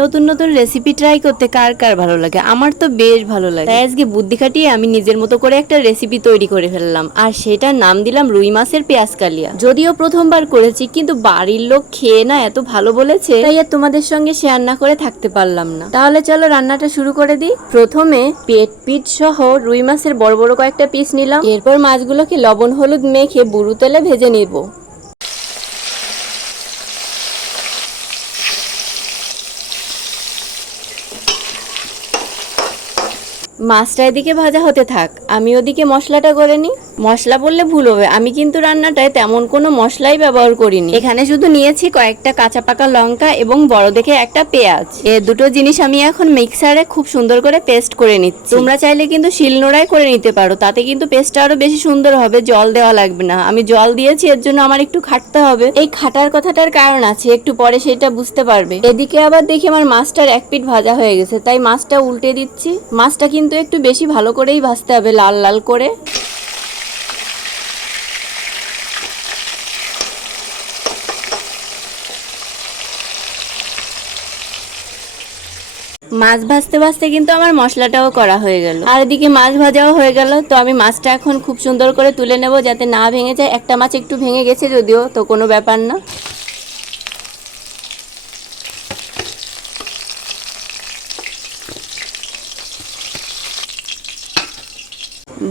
নতুন নতুন recipe try করতে কার কার ভালো লাগে? আমার তো বেশ ভালো লাগে। তাই আজকে বুদ্ধি খাটিয়ে আমি নিজের মতো করে একটা রেসিপি তৈরি করে ফেললাম, আর সেটার নাম দিলাম রুই মাছের পেঁয়াজ কালিয়া। যদিও প্রথমবার করেছি, কিন্তু বাড়ির লোক খেয়ে না এত ভালো বলেছে, তাই আর তোমাদের সঙ্গে শেয়ার না করে থাকতে পারলাম না। তাহলে চলো রান্নাটা শুরু করে দিই। প্রথমে পেট পিঠ সহ রুই মাছের বড় বড় কয়েকটা পিস নিলাম। এরপর মাছগুলোকে লবণ হলুদ মেখে বুড়ো তেলে ভেজে নিব। মাছটা এদিকে ভাজা হতে থাক, আমি ওদিকে মশলাটা করে নিই। মশলা বললে ভুল হবে, আমি কিন্তু রান্নাটায় তেমন কোনো মশলাই ব্যবহার করিনি। এখানে শুধু নিয়েছি কয়েকটা কাঁচা পাকা লঙ্কা এবং বড় দেখে একটা পেঁয়াজ। এই দুটো জিনিস আমি এখন মিক্সারে খুব সুন্দর করে পেস্ট করে নিচ্ছি। তোমরা চাইলে কিন্তু শিলনোড়ায় করে নিতে পারো, তাতে কিন্তু পেস্টটা আরো বেশি সুন্দর হবে, জল দেওয়া লাগবে না। আমি জল দিয়েছি, এর জন্য আমার একটু খাটতে হবে। এই খাটার কথাটার কারণ আছে, একটু পরে সেটা বুঝতে পারবে। এদিকে আবার দেখি আমার মাছটার এক পিঠ ভাজা হয়ে গেছে, তাই মাছটা উল্টে দিচ্ছি। মাছটা কিন্তু একটু বেশি ভালো করেই ভাজতে হবে, লাল লাল করে। মাছ ভাজতে ভাজতে কিন্তু আমার মশলাটাও করা হয়ে গেল, আর এদিকে মাছ ভাজাও হয়ে গেল। তো আমি মাছটা এখন খুব সুন্দর করে তুলে নেব, যাতে না ভেঙে যায়। একটা মাছ একটু ভেঙে গেছে যদিও, তো কোনো ব্যাপার না।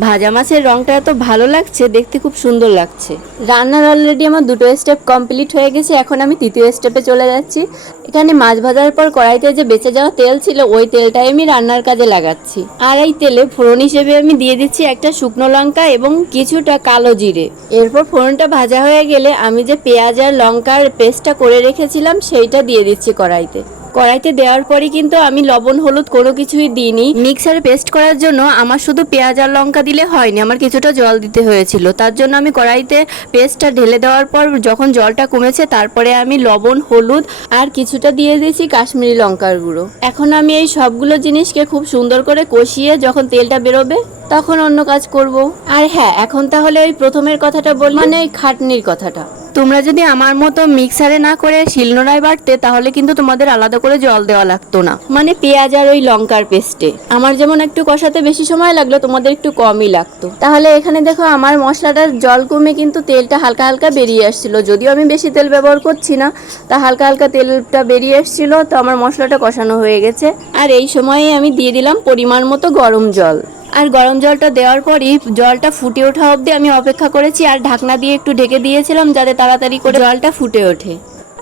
ভাজা মাছের রংটা এত ভালো লাগছে, দেখতে খুব সুন্দর লাগছে। রান্নার অলরেডি আমার দুটো স্টেপ কমপ্লিট হয়ে গেছে, এখন আমি তৃতীয় স্টেপে চলে যাচ্ছি। এখানে মাছ ভাজার পর কড়াইতে যে বেঁচে যাওয়া তেল ছিল, ওই তেলটাই আমি রান্নার কাজে লাগাচ্ছি। আর এই তেলে ফোড়ন হিসেবে আমি দিয়ে দিচ্ছি একটা শুকনো লঙ্কা এবং কিছুটা কালো জিরে। এরপর ফোড়নটা ভাজা হয়ে গেলে আমি যে পেঁয়াজ আর লঙ্কার পেস্টটা করে রেখেছিলাম সেইটা দিয়ে দিচ্ছি কড়াইতে। কড়াইতে দেওয়ার পরে কিন্তু আমি লবণ হলুদ কোনো কিছুই দিইনি। মিক্সারে পেস্ট করার জন্য আমার শুধু পেঁয়াজ আর লঙ্কা দিলে হয়নি, আমার কিছুটা জল দিতে হয়েছিল। তার জন্য আমি কড়াইতে পেস্টটা ঢেলে দেওয়ার পর যখন জলটা কমেছে, তারপরে আমি লবণ হলুদ আর কিছুটা দিয়ে দিয়েছি কাশ্মীরি লঙ্কার গুঁড়ো। এখন আমি এই সবগুলো জিনিসকে খুব সুন্দর করে কষিয়ে যখন তেলটা বেরোবে, তখন অন্য কাজ করব। আর হ্যাঁ, এখন তাহলে ওই প্রথমের কথাটা বলি, মানে ওই খাটনির কথাটা। তোমরা যদি আমার মতো মিক্সারে না করে শিলনোড়ায় বাটতে, তাহলে কিন্তু তোমাদের আলাদা করে জল দেওয়া লাগতো না, মানে পেঁয়াজ আর ওই লঙ্কার পেস্টে। আমার যেমন একটু কষাতে বেশি সময় লাগলো, তোমাদের একটু কমই লাগতো। তাহলে এখানে দেখো আমার মশলাটার জল কমে কিন্তু তেলটা হালকা হালকা বেরিয়ে আসছিল। যদিও আমি বেশি তেল ব্যবহার করছি না, তা হালকা হালকা তেলটা বেরিয়ে আসছিল। তো আমার মশলাটা কষানো হয়ে গেছে, আর এই সময়ে আমি দিয়ে দিলাম পরিমাণ মতো গরম জল। আর গরম জলটা দেওয়ার পরই জলটা ফুটে ওঠা অবধি আমি অপেক্ষা করেছি, আর ঢাকনা দিয়ে একটু ঢেকে দিয়েছিলাম যাতে তাড়াতাড়ি করে জলটা ফুটে ওঠে।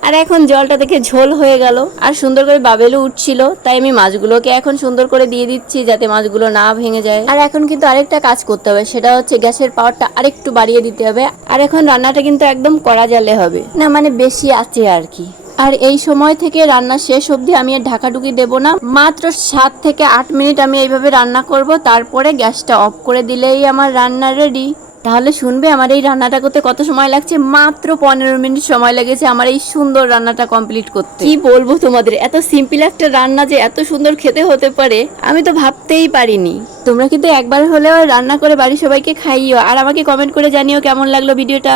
আর এখন জলটা দেখে ঝোল হয়ে গেল, আর সুন্দর করে বাবেলও উঠছিল। তাই আমি মাছগুলোকে এখন সুন্দর করে দিয়ে দিচ্ছি, যাতে মাছগুলো না ভেঙে যায়। আর এখন কিন্তু আরেকটা কাজ করতে হবে, সেটা হচ্ছে গ্যাসের পাওয়ারটা আরেকটু বাড়িয়ে দিতে হবে। আর এখন রান্নাটা কিন্তু একদম কড়া জালে হবে না, মানে বেশি আছে আর কি। আর এই সময় থেকে রান্না শেষ অবধি আমি আর ঢাকাঢুকি দেব না। মাত্র 7 থেকে 8 মিনিট আমি এইভাবে রান্না করব, তারপরে গ্যাসটা অফ করে দিলেই আমার রান্না রেডি। তাহলে শুনবে আমার এই রান্নাটা করতে কত সময় লাগছে। মাত্র 15 মিনিট সময় লেগেছে আমার এই সুন্দর রান্নাটা কমপ্লিট করতে। কি বলবো তোমাদের, এত সিম্পল একটা রান্না যে এত সুন্দর খেতে হতে পারে, আমি তো ভাবতেই পারিনি। তোমরা কিন্তু একবার হলেও রান্না করে বাড়ির সবাইকে খাইও, আর আমাকে কমেন্ট করে জানিও কেমন লাগলো ভিডিওটা।